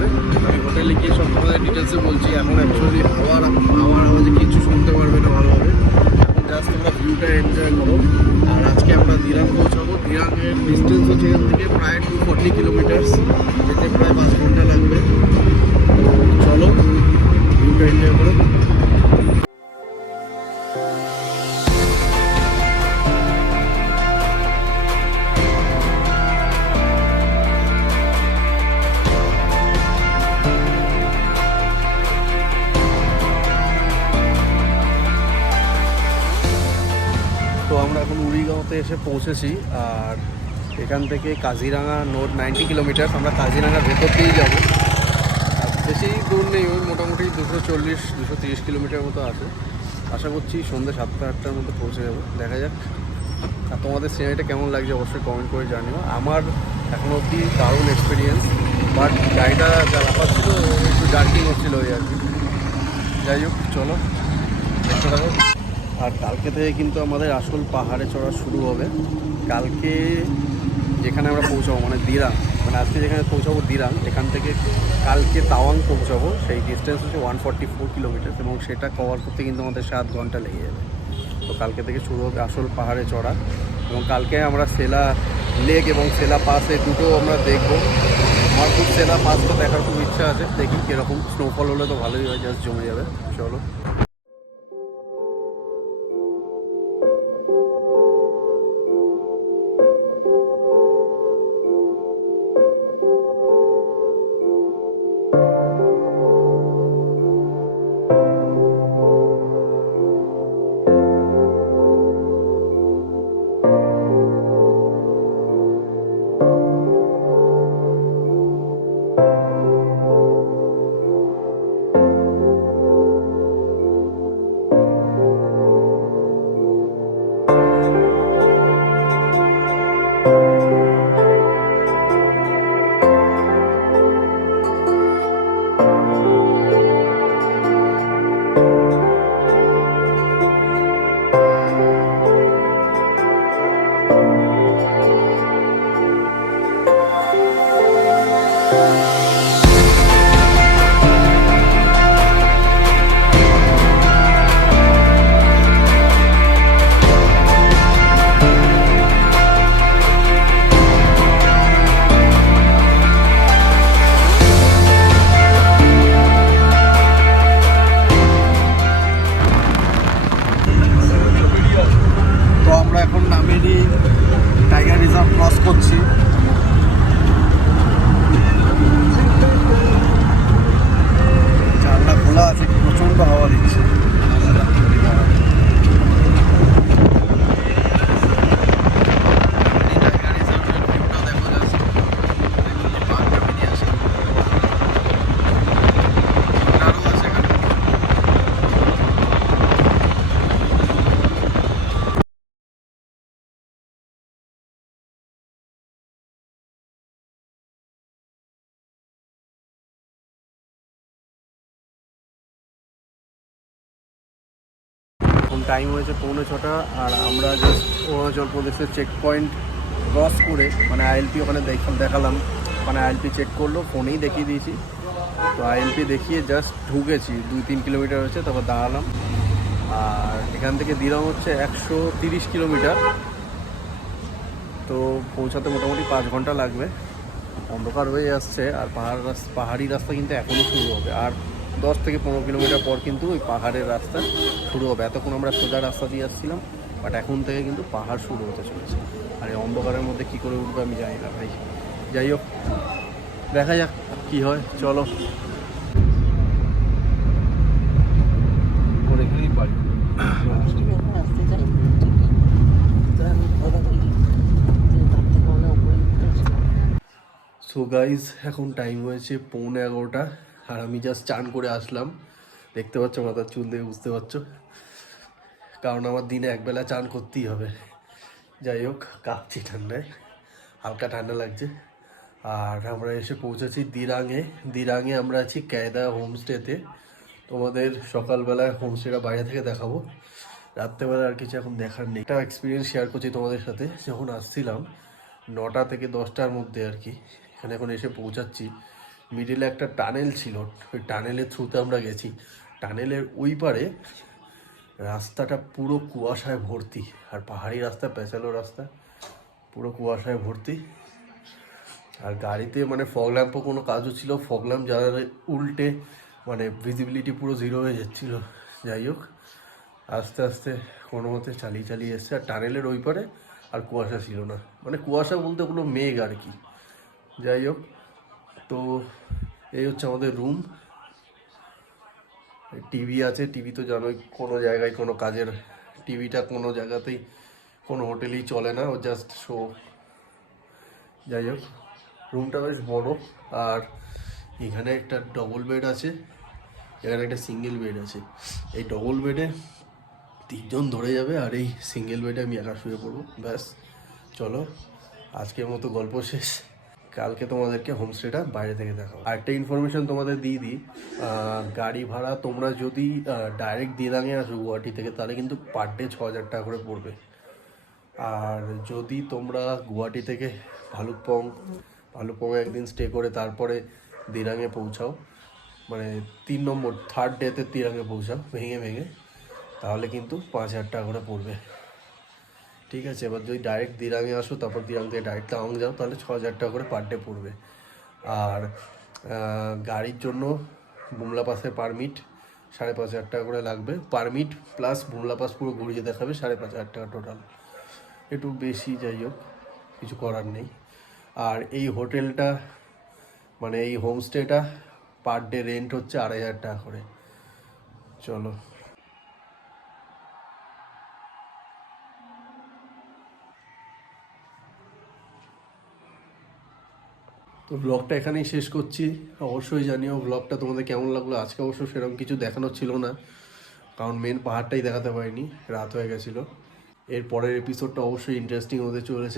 যাবে। আমি হোটেলে গিয়ে সব তোমাদের ডিটেলসে বলছি। এখন অ্যাকচুয়ালি হাওয়ার আওয়াজে কিছু শুনতে পারবে না ভালোভাবে। এখন জাস্ট তোমরা ভিউটা এনজয় করো। আর আজকে আমরা দিরাং পৌঁছাবো। দিরাংয়ের ডিস্টেন্স হচ্ছে এখান থেকে প্রায় 240 কিলোমিটার্স, যেতে প্রায় 5 ঘন্টা লাগবে। তো চলো ভিউটা এনজয় করো। তো আমরা এখন উড়িগাঁওতে এসে পৌঁছেছি। আর এখান থেকে কাজিরাঙা নোট 90 কিলোমিটার। আমরা কাজিরাঙার ভেতর দিয়েই যাবো। আর বেশি দূর নেই, ওই মোটামুটি 240-230 কিলোমিটার মতো আছে। আশা করছি সন্ধ্যে 7টা-8টার মধ্যে পৌঁছে যাবো। দেখা যাক। আর তোমাদের সিনারিটা কেমন লাগছে অবশ্যই কমেন্ট করে জানিও। আমার এখন অবধি দারুণ এক্সপিরিয়েন্স, বাট গাড়িটা যা লাফাচ্ছিল একটু জার্কিং হচ্ছিলো ওই আর কি। যাই হোক, চলো দেখতে থাকো। আর কালকে থেকে কিন্তু আমাদের আসল পাহাড়ে চড়া শুরু হবে। কালকে যেখানে আমরা পৌঁছাবো মানে দিরাং, মানে আজকে যেখানে পৌঁছাবো দিরাং, এখান থেকে কালকে তাওয়াং পৌঁছাবো। সেই ডিস্টেন্স হচ্ছে 144 কিলোমিটার, এবং সেটা কভার করতে কিন্তু আমাদের 7 ঘন্টা লেগে যাবে। তো কালকে থেকে শুরু হবে আসল পাহাড়ে চড়া। এবং কালকে আমরা সেলা লেক এবং সেলা পাস এই দুটো আমরা দেখবো। আমার খুব সেলা পাসটা দেখার খুব ইচ্ছা আছে। দেখি কীরকম স্নোফল হলে তো ভালোই হয়, জাস্ট জমে যাবে। চলো। তো আমরা এখন নামেরি টাইগার রিজার্ভ ক্রস করছি। জানলা খোলা আছে, প্রচণ্ড হাওয়া দিচ্ছে। এখন টাইম হয়েছে 5:45, আর আমরা জাস্ট অরুণাচল প্রদেশের চেক পয়েন্ট ক্রস করে, মানে আইএলপি ওখানে দেখালাম, মানে আইএলপি চেক করলো, ফোনেই দেখিয়ে দিয়েছি। তো আইএলপি দেখিয়ে জাস্ট ঢুকেছি, 2-3 কিলোমিটার হচ্ছে, তারপর দাঁড়ালাম। আর এখান থেকে দিরাং হচ্ছে 130 কিলোমিটার। তো পৌঁছাতে মোটামুটি 5 ঘন্টা লাগবে। অন্ধকার হয়ে আসছে, আর পাহাড়ি রাস্তা কিন্তু এখনও শুরু হবে। আর 10 থেকে 15 কিলোমিটার পর কিন্তু ওই পাহাড়ের রাস্তা শুরু হবে। এতক্ষণ আমরা সোজা রাস্তা দিয়ে আসছিলাম, বাট এখন থেকে কিন্তু পাহাড় শুরু হতে চলেছে। আর এই অন্ধকারের মধ্যে কী করে উঠবে আমি জানি না ভাই। যাই হোক, দেখা যাক কী হয়। চলো। সো গাইজ, এখন টাইম হয়েছে 11:15, আর আমি জাস্ট চান করে আসলাম। দেখতে পাচ্ছ মাথার চুল দিয়ে, বুঝতে পারছো, কারণ আমার দিনে একবেলা চান করতেই হবে। যাই হোক, কাঁপছি ঠান্ডায়, হালকা ঠান্ডা লাগছে। আর আমরা এসে পৌঁছেছি দিরাঙে আমরা আছি ক্যায়দা হোমস্টেতে। তোমাদের সকালবেলায় হোমস্টেটা বাইরে থেকে দেখাবো, রাত্রেবেলা আর কিছু এখন দেখার নেই। একটা এক্সপিরিয়েন্স শেয়ার করছি তোমাদের সাথে। যখন আসছিলাম 9টা থেকে 10টার মধ্যে আর কি, এখানে এখন এসে পৌঁছাচ্ছি মিডিলে একটা টানেল ছিল, ওই টানেলের থ্রুতে আমরা গেছি। টানেলের ওই পারে রাস্তাটা পুরো কুয়াশায় ভর্তি, আর পাহাড়ি রাস্তা, পেঁচালো রাস্তা, পুরো কুয়াশায় ভর্তি। আর গাড়িতে মানে ফগ ল্যাম্পও কোনো কাজও ছিল, ফগ ল্যাম্প জ্বালালে উল্টে মানে ভিজিবিলিটি পুরো জিরো হয়ে যাচ্ছিল। যাই হোক, আস্তে আস্তে কোনো মতে চালিয়ে চালিয়ে এসছে। আর টানেলের ওই পারে আর কুয়াশা ছিল না, মানে কুয়াশা বলতে কোনো মেঘ আর কি। যাই হোক, তো এই হচ্ছে আমাদের রুম। টিভি আছে, টিভি তো জানোই কোনো জায়গায় কোনো কাজের, টিভিটা কোনো জায়গাতেই কোনো হোটেলেই চলে না, ও জাস্ট শো। যাই হোক, রুমটা বেশ বড়। আর এখানে একটা ডবল বেড আছে, এখানে একটা সিঙ্গেল বেড আছে। এই ডবল বেডে 3জন ধরে যাবে, আর এই সিঙ্গেল বেডে আমি একা শুয়ে পড়বো। ব্যাস, চলো আজকের মতো গল্প শেষ। কালকে তোমাদেরকে হোমস্টেটা বাইরে থেকে দেখাবো। আরেকটা ইনফরমেশন তোমাদের দিয়ে দিই, গাড়ি ভাড়া তোমরা যদি ডাইরেক্ট দিরাঙে আসো গুয়াহাটি থেকে, তাহলে কিন্তু পার ডে 6,000 টাকা করে পড়বে। আর যদি তোমরা গুয়াহাটি থেকে ভালুকপংয়ে একদিন স্টে করে তারপরে দিরাঙে পৌঁছাও, মানে 3rd ডেতে দিরাঙে পৌঁছাও ভেঙে ভেঙে, তাহলে কিন্তু 5,000 টাকা করে পড়বে। ঠিক আছে, এবার যদি ডাইরেক্ট দিরাঙে আসো, তারপর দিরাং থেকে ডাইরেক্ট তাওয়াং যাও, তাহলে 6,000 টাকা করে পার ডে পড়বে। আর গাড়ির জন্য বুমলা পাসের পারমিট 5,500 টাকা করে লাগবে। পারমিট প্লাস বুমলা পাস পুরো ঘুরিয়ে দেখাবে 5,500 টাকা টোটাল, একটু বেশি। যাই হোক, কিছু করার নেই। আর এই হোটেলটা মানে এই হোমস্টেটা পার ডে রেন্ট হচ্ছে 2,500 টাকা করে। চলো, তো ব্লগটা এখানেই শেষ করছি। অবশ্যই জানিও ব্লগটা তোমাদের কেমন লাগলো। আজকে অবশ্য সেরকম কিছু দেখানোর ছিল না, কারণ মেন পাহাড়টাই দেখাতে পারিনি, রাত হয়ে গেছিলো। এর পরের এপিসোডটা অবশ্যই ইন্টারেস্টিং হতে চলেছে।